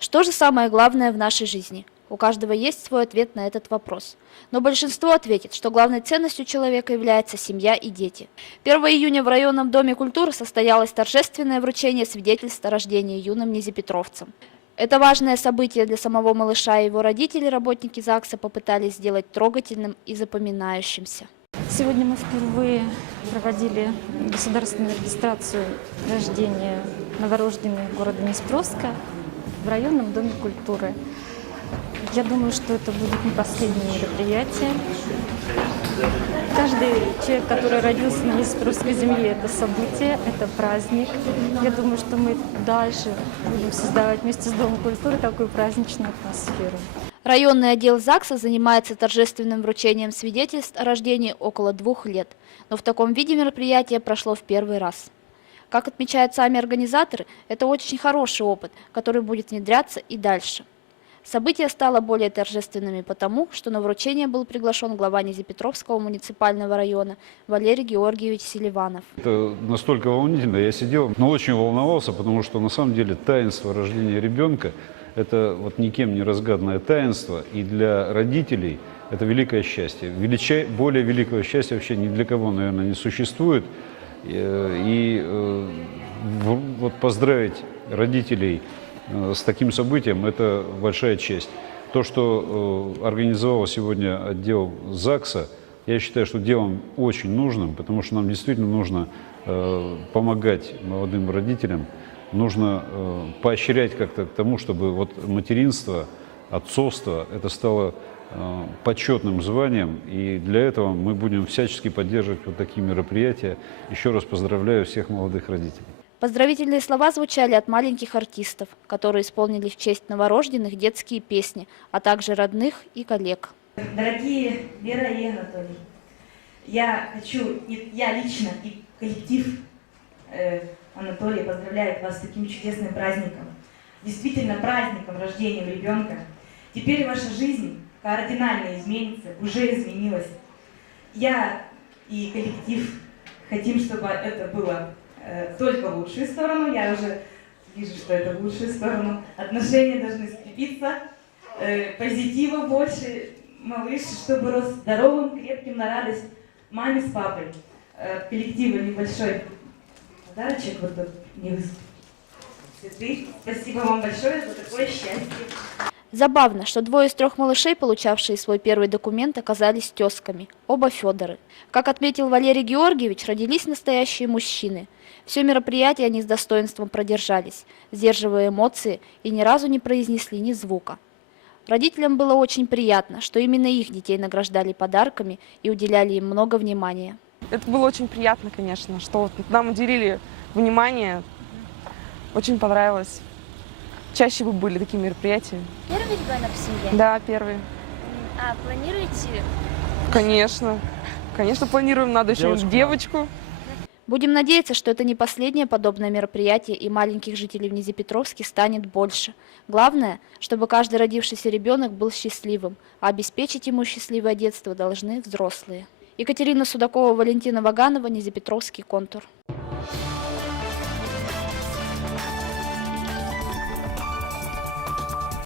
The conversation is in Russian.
Что же самое главное в нашей жизни? У каждого есть свой ответ на этот вопрос. Но большинство ответит, что главной ценностью человека является семья и дети. 1 июня в районном доме культуры состоялось торжественное вручение свидетельств о рождении юным низепетровцам. Это важное событие для самого малыша и его родители работники ЗАГСа попытались сделать трогательным и запоминающимся. Сегодня мы впервые проводили государственную регистрацию рождения новорожденных города Неспровска в районном доме культуры. Я думаю, что это будет не последнее мероприятие. Каждый человек, который родился на Неспровской земле, это событие, это праздник. Я думаю, что мы дальше будем создавать вместе с Домом культуры такую праздничную атмосферу. Районный отдел ЗАГСа занимается торжественным вручением свидетельств о рождении около двух лет, но в таком виде мероприятие прошло в первый раз. Как отмечают сами организаторы, это очень хороший опыт, который будет внедряться и дальше. Событие стало более торжественными потому, что на вручение был приглашен глава Низепетровского муниципального района Валерий Георгиевич Селиванов. Это настолько волнительно. Я сидел, но очень волновался, потому что на самом деле таинство рождения ребенка – это вот никем не разгаданное таинство, и для родителей это великое счастье. Велича- Более великого счастья вообще ни для кого, наверное, не существует. Э, И э, вот поздравить родителей э, с таким событием – это большая честь. То, что организовал сегодня отдел ЗАГСа, я считаю, что делом очень нужным, потому что нам действительно нужно помогать молодым родителям, нужно поощрять как-то к тому, чтобы вот материнство, отцовство, это стало почетным званием, и для этого мы будем всячески поддерживать вот такие мероприятия. Еще раз поздравляю всех молодых родителей. Поздравительные слова звучали от маленьких артистов, которые исполнили в честь новорожденных детские песни, а также родных и коллег. Дорогие Вера и Анатолий, я хочу, я лично и коллектив э, Анатолия поздравляет вас с таким чудесным праздником. Действительно праздником рождения ребенка. Теперь ваша жизнь кардинально изменится, уже изменилась. Я и коллектив хотим, чтобы это было э, только в лучшую сторону. Я уже вижу, что это в лучшую сторону. Отношения должны скрепиться, э, позитива больше, малыш, чтобы рос здоровым, крепким, на радость маме с папой. Э, коллективу небольшой подарочек вот тут не цветы. Спасибо вам большое за такое счастье. Забавно, что двое из трех малышей, получавшие свой первый документ, оказались тезками, оба Федоры. Как отметил Валерий Георгиевич, родились настоящие мужчины. Все мероприятие они с достоинством продержались, сдерживая эмоции и ни разу не произнесли ни звука. Родителям было очень приятно, что именно их детей награждали подарками и уделяли им много внимания. Это было очень приятно, конечно, что нам уделили внимание. Очень понравилось. Чаще бы были такие мероприятия. Первый ребенок в семье? Да, первый. А планируете? Конечно. Конечно, планируем. Надо еще Девочку девочку. Будем надеяться, что это не последнее подобное мероприятие, и маленьких жителей в Низепетровске станет больше. Главное, чтобы каждый родившийся ребенок был счастливым, а обеспечить ему счастливое детство должны взрослые. Екатерина Судакова, Валентина Ваганова, Низепетровский контур.